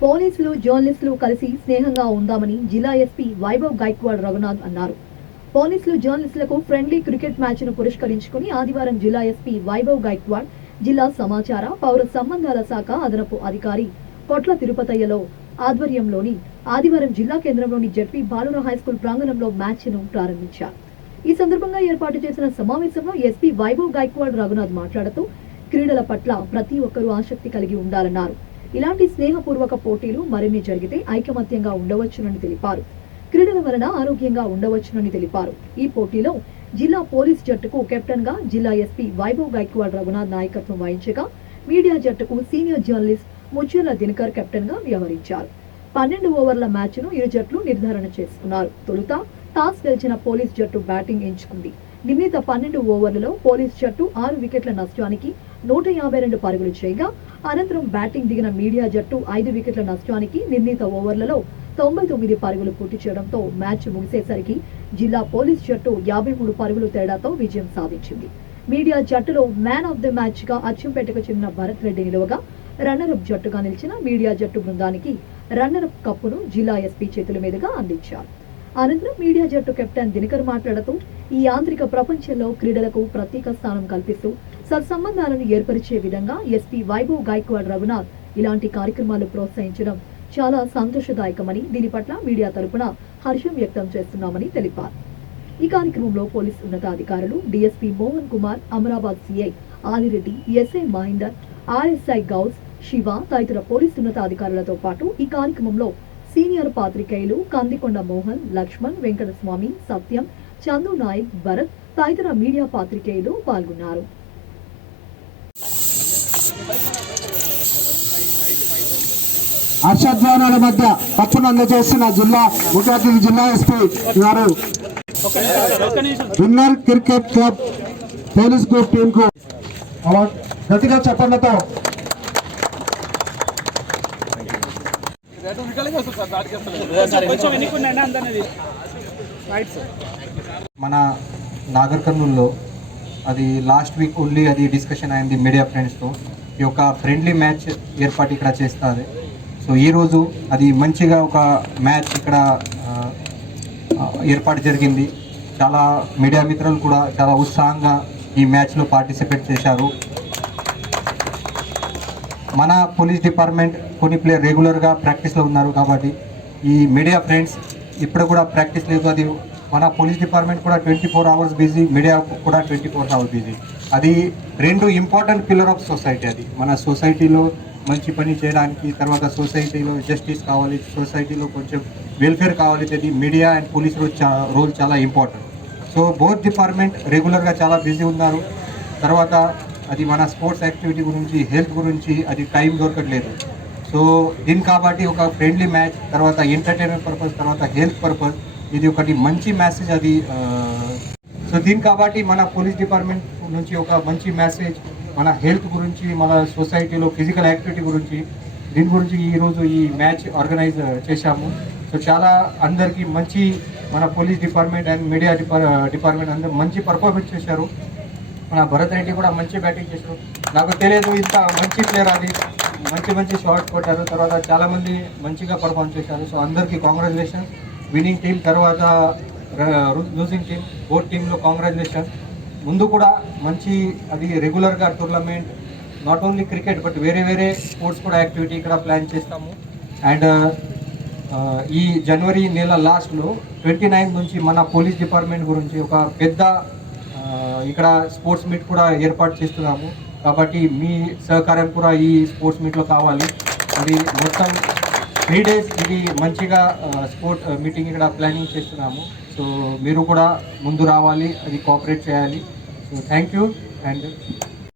పోలీసులు జర్నలిస్టులు కలిసి స్నేహంగా ఉందామని జిల్లా ఎస్పీ వైభవ్ గైక్వాడ్ రఘునాథ్ అన్నారు. పోలీసులు జర్నలిస్టులకు ఫ్రెండ్లీ క్రికెట్ మ్యాచ్ ను పురస్కరించుకుని ఆదివారం జిల్లా ఎస్పీ వైభవ్ గైక్వాడ్ జిల్లా సమాచార పౌర సంబంధాల శాఖ అదనపు అధికారి కొట్ల తిరుపతయ్యలో ఆధ్వర్యంలోని ఆదివారం జిల్లా కేంద్రంలోని జెడ్పీ బాలుర హైస్కూల్ ప్రాంగణంలో మ్యాచ్ ను ప్రారంభించారు. ఈ సందర్భంగా ఏర్పాటు చేసిన సమావేశంలో ఎస్పీ వైభవ్ గైక్వాడ్ రఘునాథ్ మాట్లాడుతూ క్రీడల పట్ల ప్రతి ఒక్కరూ ఆసక్తి కలిగి ఉండాలన్నారు. ఇలాంటి స్నేహపూర్వక పోటీలు మరిన్ని జరిగితే ఐకమత్యంగా ఉండవచ్చునని తెలిపారు. క్రీడల వలన ఆరోగ్యంగా ఉండవచ్చునని తెలిపారు. ఈ పోటీలో జిల్లా పోలీస్ జట్టుకు కెప్టెన్ గా జిల్లా ఎస్పీ వైభవ్ గైక్వాడ్ రఘునాథ్ నాయకత్వం వహించగా మీడియా జట్టుకు senior journalist Mucherla Dinakar captain గా వ్యవహరించారు. 12 ఓవర్ల మ్యాచ్ ను ఇరు జట్లు నిర్ధారణ చేసుకున్నారు. తొలుత టాస్ గెలిచిన పోలీస్ జట్టు బ్యాటింగ్ ఎంచుకుంది. నిర్ణీత 12 ఓవర్లలో పోలీస్ జట్టు 6 వికెట్ల నష్టానికి 152 పరుగులు చేయగా అనంతరం బ్యాటింగ్ దిగిన మీడియా జట్టు 5 వికెట్ల నష్టానికి నిర్ణీత ఓవర్లలో 99 పరుగులు పూర్తి చేయడంతో మ్యాచ్ ముగిసేసరికి జిల్లా పోలీస్ జట్టు 53 పరుగులు తేడాతో విజయం సాధించింది. మీడియా జట్టులో మ్యాన్ ఆఫ్ ది మ్యాచ్ గా అచ్చంపేటకు చెందిన భరత్ రెడ్డి నిలువగా రన్నరప్ జట్టుగా నిలిచిన మీడియా జట్టు బృందానికి రన్నరప్ కప్పును జిల్లా ఎస్పీ చేతుల మీదుగా అందించారు. అనంతరం మీడియా జట్టు కెప్టెన్ దినకర్ మాట్లాడుతూ ఈ యాంత్రిక ప్రపంచంలో క్రీడలకు ప్రత్యేక స్థానం కల్పిస్తూ సత్సంబంధాలను ఏర్పరిచే విధంగా ఎస్పీ వైభవ్ గైక్వాడ్ రఘునాథ్ ఇలాంటి కార్యక్రమాలు ప్రోత్సహించడం చాలా సంతోషదాయకమని, దీని పట్ల మీడియా తరపున హర్షం వ్యక్తం చేస్తున్నామని తెలిపారు. ఈ కార్యక్రమంలో పోలీసు ఉన్నతాధికారులు DSP Mohan Kumar, Amrabad CI Alireddy, SI Mahender, RSI Ghouse, Shiva తదితర పోలీసు ఉన్నతాధికారులతో పాటు ఈ కార్యక్రమంలో సీనియర్ పాత్రికేయులు కందికొండ మోహన్, లక్ష్మణ్, వెంకటస్వామి, సత్యం, చందు నాయక్, భరత్ తదితర మీడియా పాత్రికేయులు పాల్గొన్నారు. హర్షధ్వానాల మధ్య కప్పును అందజేస్తున్న జిల్లా ముఖ్య అతిథి జిల్లా ఎస్పీ గారు winner cricket club police group team కు గట్టిగా చెప్పండితో మన నాగర్ కర్నూల్లో అది లాస్ట్ వీక్ ఓన్లీ అది డిస్కషన్ అయింది మీడియా ఫ్రెండ్స్తో. ఈ యొక్క ఫ్రెండ్లీ మ్యాచ్ ఏర్పాటు ఇక్కడ చేస్తారు. సో ఈరోజు అది మంచిగా ఒక మ్యాచ్ ఇక్కడ ఏర్పాటు జరిగింది. చాలా మీడియా మిత్రులు కూడా చాలా ఉత్సాహంగా ఈ మ్యాచ్లో పార్టిసిపేట్ చేశారు. మన పోలీస్ డిపార్ట్మెంట్ కొన్ని ప్లేయర్ రెగ్యులర్గా ప్రాక్టీస్లో ఉన్నారు కాబట్టి ఈ మీడియా ఫ్రెండ్స్ ఇప్పుడు కూడా ప్రాక్టీస్ లేదు. అది మన పోలీస్ డిపార్ట్మెంట్ కూడా 24 అవర్స్ బిజీ, మీడియా కూడా 24 అవర్స్ బిజీ. అది రెండు ఇంపార్టెంట్ పిల్లర్ ఆఫ్ సొసైటీ. అది మన సొసైటీలో మంచి పని చేయడానికి, తర్వాత సొసైటీలో జస్టిస్ కావాలి, సొసైటీలో కొంచెం వెల్ఫేర్ కావాలి. అది మీడియా అండ్ పోలీస్ రోల్ చాలా ఇంపార్టెంట్. సో బోత్ డిపార్ట్మెంట్ రెగ్యులర్గా చాలా బిజీ ఉన్నారు. తర్వాత అది మన స్పోర్ట్స్ యాక్టివిటీ గురించి, హెల్త్ గురించి అది టైం దొరకట్లేదు. సో దీని కాబట్టి ఒక ఫ్రెండ్లీ మ్యాచ్, తర్వాత ఎంటర్టైన్మెంట్ పర్పస్, తర్వాత హెల్త్ పర్పస్ ఇది ఒకటి మంచి మెసేజ్ అది. సో దీని కాబట్టి మన పోలీస్ డిపార్ట్మెంట్ నుంచి ఒక మంచి మెసేజ్ మన హెల్త్ గురించి, మన సొసైటీలో ఫిజికల్ యాక్టివిటీ గురించి, దీని గురించి ఈరోజు ఈ మ్యాచ్ ఆర్గనైజ్ చేశాము. సో చాలా అందరికీ మంచి మన police department and media department అందరూ మంచి పర్ఫార్మెన్స్ చేశారు. మన భరత్ రెడ్డి కూడా మంచి బ్యాటింగ్ చేశారు. నాకు తెలియదు ఇంత మంచి ప్లేయర్ అది, మంచి షాట్ కొట్టారు. తర్వాత చాలామంది మంచిగా పర్ఫార్మ్ చేశారు. సో అందరికీ కాంగ్రాచులేషన్స్. విన్నింగ్ టీం, తర్వాత లూజింగ్ టీం, బోత్ టీంలో కాంగ్రాచులేషన్. ముందు కూడా మంచి అది రెగ్యులర్గా tournament, not only cricket but వేరే స్పోర్ట్స్ కూడా యాక్టివిటీ ఇక్కడ ప్లాన్ చేస్తాము. అండ్ ఈ జనవరి నెల లాస్ట్లో 29 నుంచి మన పోలీస్ డిపార్ట్మెంట్ గురించి ఒక పెద్ద ఇక్కడ స్పోర్ట్స్ మీట్ కూడా ఏర్పాటు చేస్తున్నాము. కాబట్టి మీ సహకారం కూడా ఈ స్పోర్ట్స్ మీట్లో కావాలి. అది మొత్తం 3 days ఇది మంచిగా స్పోర్ట్ మీటింగ్ ఇక్కడ ప్లానింగ్ చేస్తున్నాము. సో మీరు కూడా ముందు రావాలి, అది కోఆపరేట్ చేయాలి. So thank you. అండ్